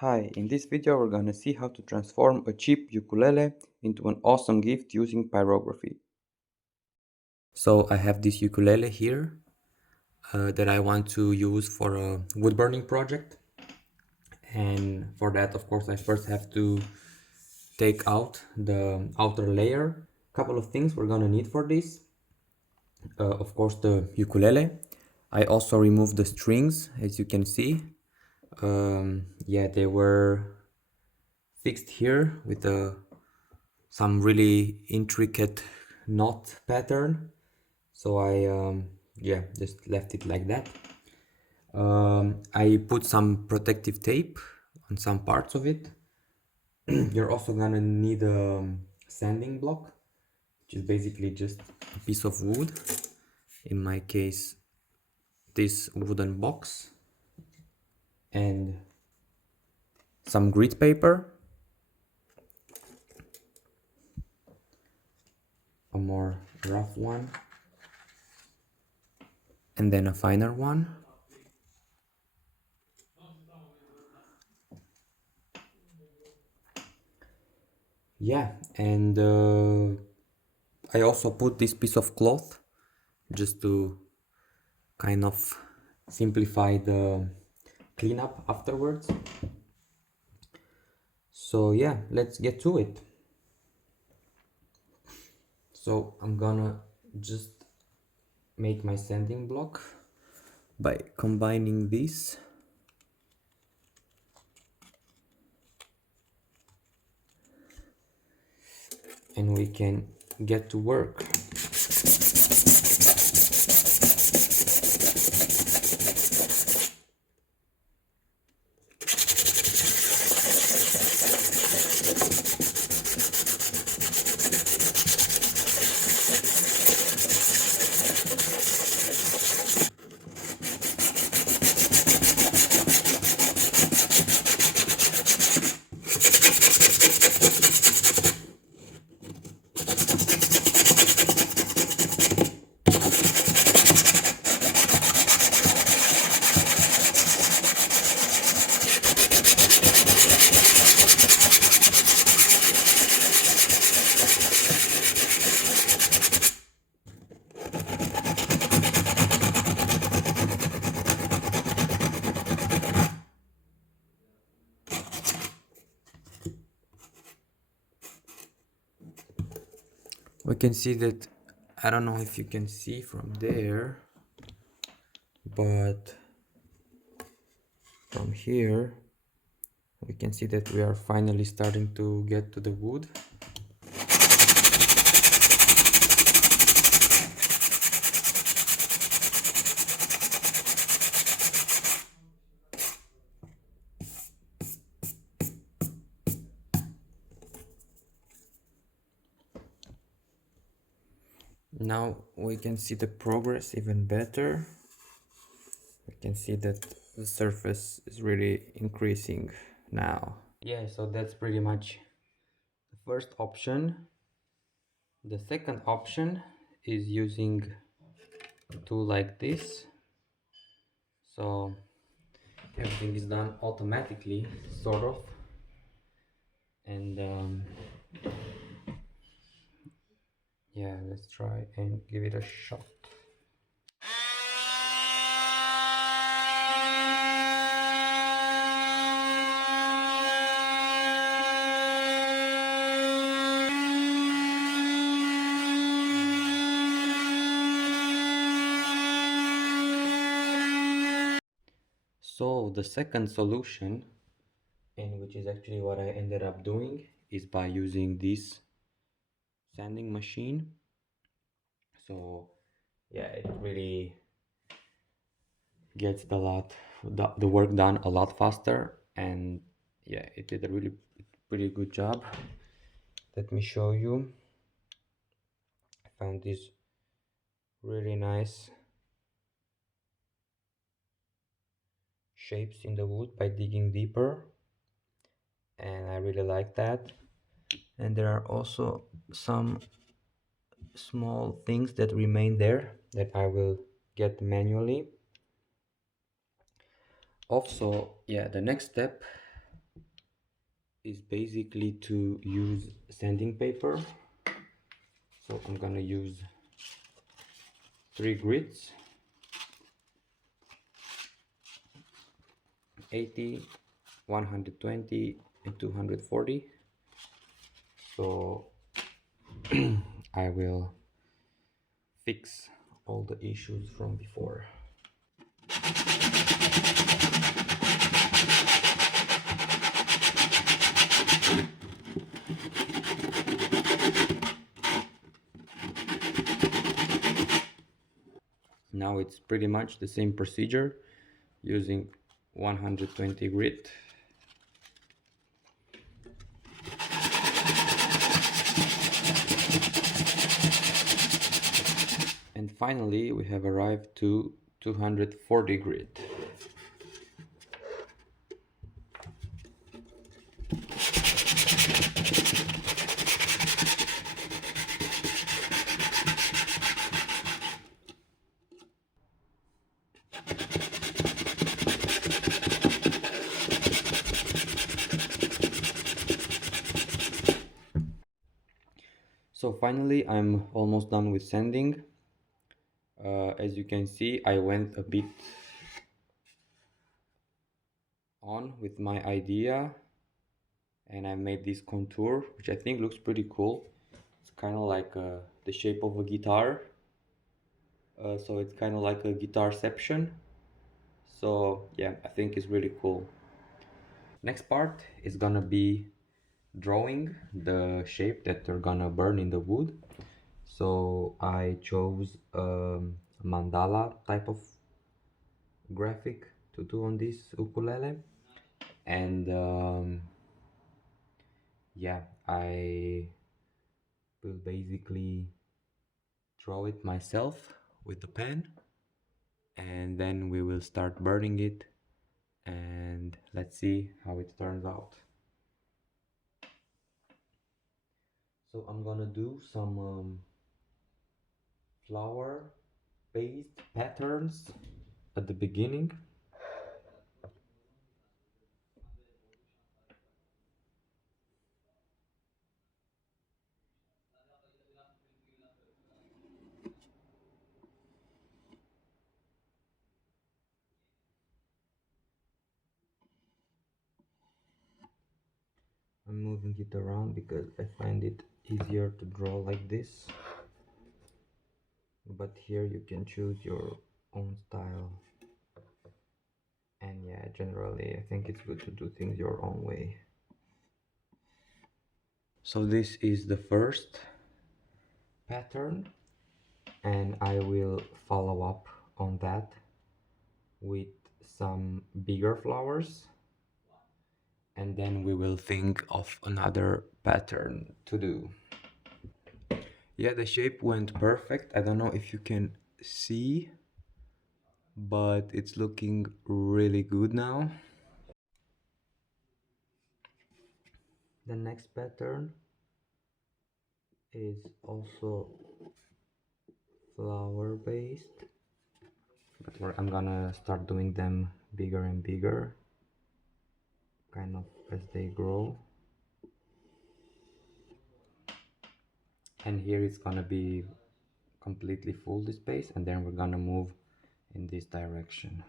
Hi, in this video we're gonna see how to transform a cheap ukulele into an awesome gift using pyrography. So I have this ukulele here that I want to use for a wood burning project. And for that, of course, I first have to take out the outer layer. Couple of things we're gonna need for this. Of course, the ukulele. I also removed the strings, as you can see. Yeah, they were fixed here with some really intricate knot pattern, so I yeah, just left it like that. I put some protective tape on some parts of it. You're also gonna need a sanding block, which is basically just a piece of wood, in my case this wooden box, and some grit paper, a more rough one, and then a finer one. Yeah, and I also put this piece of cloth just to kind of simplify the cleanup afterwards. So yeah, let's get to it. So I'm gonna just make my sanding block by combining this. And we can get to work. We can see that, I don't know if you can see from there, but from here we can see that we are finally starting to get to the wood. Now we can see the progress even better. We can see that the surface is really increasing now. Yeah, so that's pretty much the first option. The second option is using a tool like this. So everything is done automatically, sort of. And yeah, let's try and give it a shot. So the second solution, and which is actually what I ended up doing, is by using this sanding machine. So yeah, it really gets the work done a lot faster, and yeah, it did a really pretty good job. Let me show you. I found this really nice shapes in the wood by digging deeper, and I really like that. And there are also some small things that remain there that I will get manually. Also, yeah, the next step is basically to use sanding paper. So I'm gonna use 3 grits, 80, 120 and 240. So I will fix all the issues from before. Now it's pretty much the same procedure using 120 grit. And finally we have arrived to 240 grit. So finally I'm almost done with sanding. As you can see, I went a bit on with my idea and I made this contour, which I think looks pretty cool. It's kind of like the shape of a guitar. So it's kind of like a guitarception. So yeah, I think it's really cool. Next part is gonna be drawing the shape that they're gonna burn in the wood. So I chose a mandala type of graphic to do on this ukulele, and yeah, I will basically draw it myself with the pen, and then we will start burning it, and let's see how it turns out. So I'm gonna do some flower based patterns at the beginning. I'm moving it around because I find it easier to draw like this, but here you can choose your own style. And yeah, generally I think it's good to do things your own way. So this is the first pattern, and I will follow up on that with some bigger flowers, and then we will think of another pattern to do. Yeah, the shape went perfect. I don't know if you can see, but it's looking really good now. The next pattern is also flower based, but I'm gonna start doing them bigger and bigger, kind of as they grow. And here it's gonna be completely full, this space, and then we're gonna move in this direction.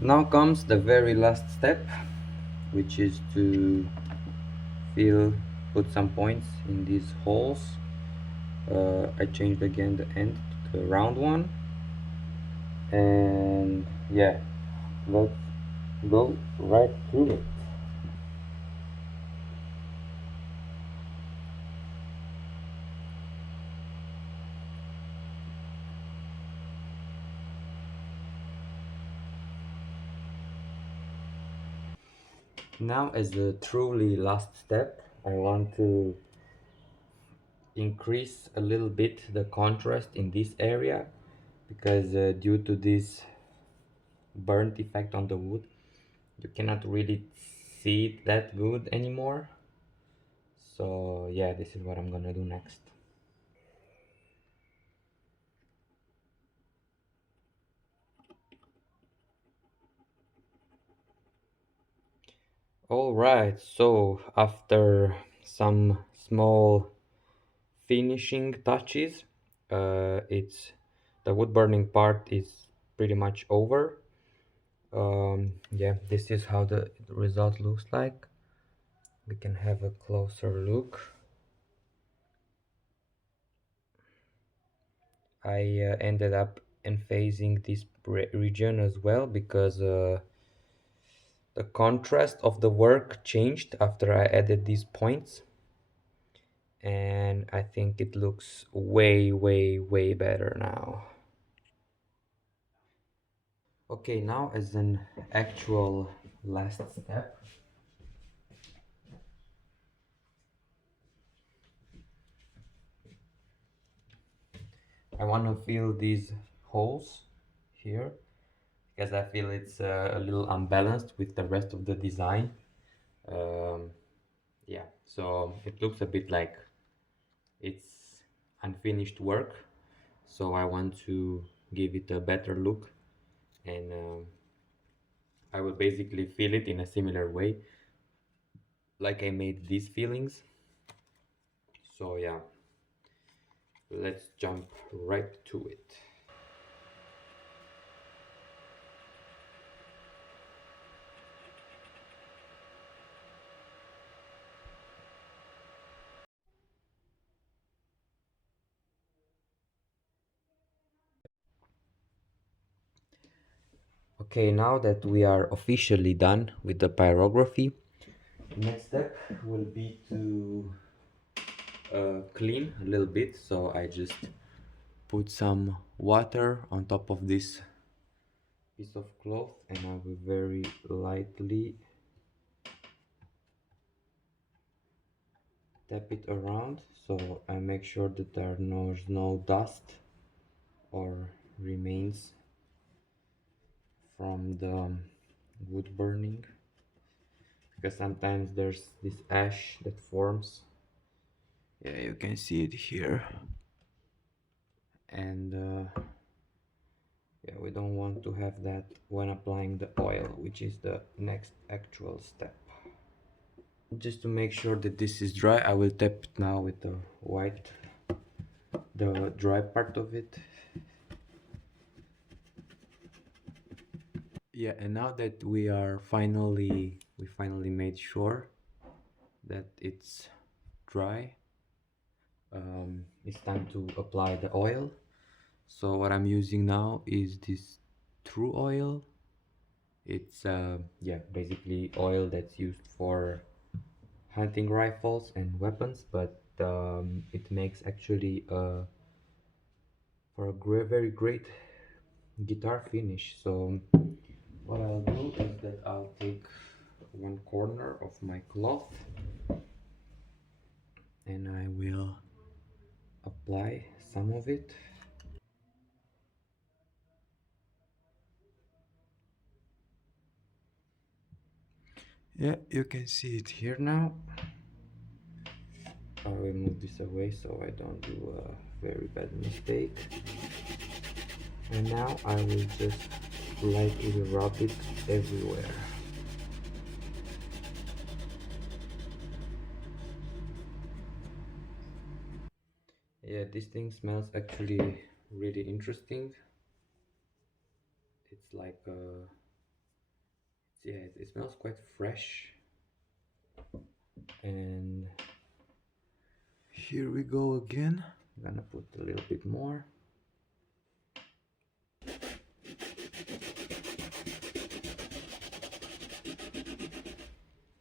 Now comes the very last step, which is to fill, put some points in these holes. I changed again the end to the round one, and yeah, let's go right through it. Now, as the truly last step, I want to increase a little bit the contrast in this area, because due to this burnt effect on the wood, you cannot really see it that good anymore. So yeah, this is what I'm gonna do next. All right, so after some small finishing touches, it's the wood burning part is pretty much over. Yeah, this is how the result looks like. We can have a closer look. I ended up enphasing this region as well, because the contrast of the work changed after I added these points, and I think it looks way better now. Okay, now as an actual last step, I want to fill these holes here, because I feel it's a little unbalanced with the rest of the design. Um, yeah, so it looks a bit like it's unfinished work, so I want to give it a better look, and I will basically fill it in a similar way like I made these fillings. So yeah, let's jump right to it. Okay, now that we are officially done with the pyrography, next step will be to clean a little bit. So I just put some water on top of this piece of cloth, and I will very lightly tap it around, so I make sure that there's no dust or remains from the wood burning, because sometimes there's this ash that forms. Yeah, you can see it here. And yeah, we don't want to have that when applying the oil, which is the next actual step. Just to make sure that this is dry, I will tap it now with the white, the dry part of it. Yeah, and now that we finally made sure that it's dry, it's time to apply the oil. So what I'm using now is this true oil. It's yeah, basically oil that's used for hunting rifles and weapons, but it makes actually for a very great guitar finish. So what I'll do is that I'll take one corner of my cloth, and I will apply some of it. Yeah, you can see it here now. I will move this away so I don't do a very bad mistake. And now I will just lightly rub it everywhere. Yeah, this thing smells actually really interesting. It's like Yeah, it smells quite fresh. And here we go again. I'm gonna put a little bit more.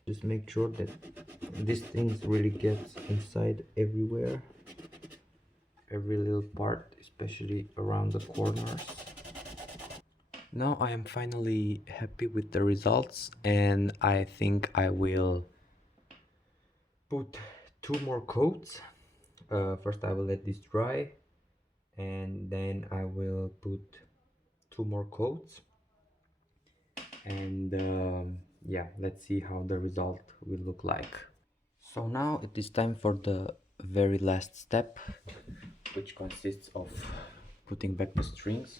Just make sure that these things really gets inside everywhere, every little part, especially around the corners. Now I am finally happy with the results, and I think I will put two more coats. First I will let this dry, and then I will put two more coats, and yeah, let's see how the result will look like. So now it is time for the very last step, which consists of putting back the strings.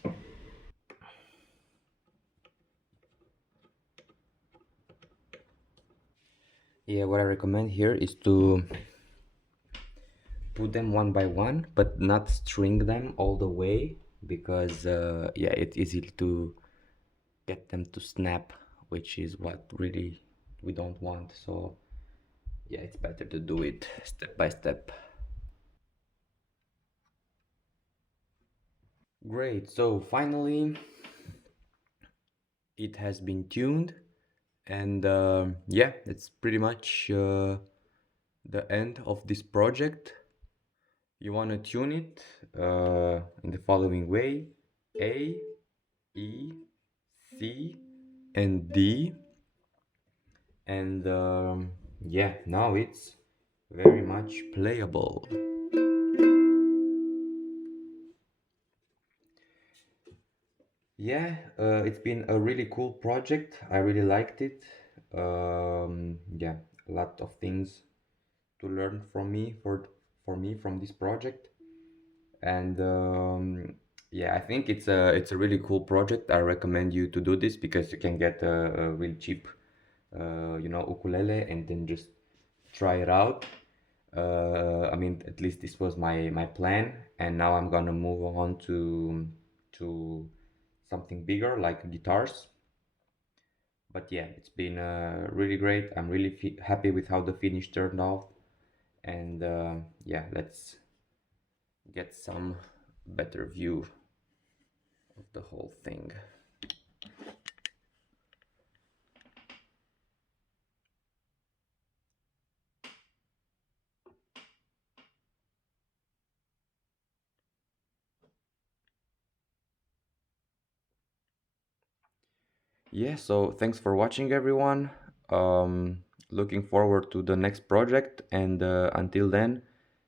Yeah, what I recommend here is to put them one by one, but not string them all the way, because yeah, it's easy to get them to snap, which is what really we don't want. So yeah, it's better to do it step by step. Great, so finally it has been tuned, and yeah, it's pretty much the end of this project. You want to tune it in the following way: A, E, C, and D. And yeah, now it's very much playable. Yeah, it's been a really cool project. I really liked it. Yeah, a lot of things to learn from me for me from this project. And yeah, I think it's a really cool project. I recommend you to do this because you can get a really cheap ukulele, and then just try it out. I mean, at least this was my plan, and now I'm gonna move on to something bigger like guitars. But yeah, it's been really great. I'm really happy with how the finish turned out, and yeah, let's get some better view of the whole thing. Yeah, so thanks for watching, everyone. Looking forward to the next project, and until then,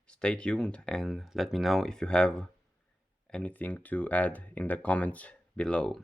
stay tuned and let me know if you have anything to add in the comments below.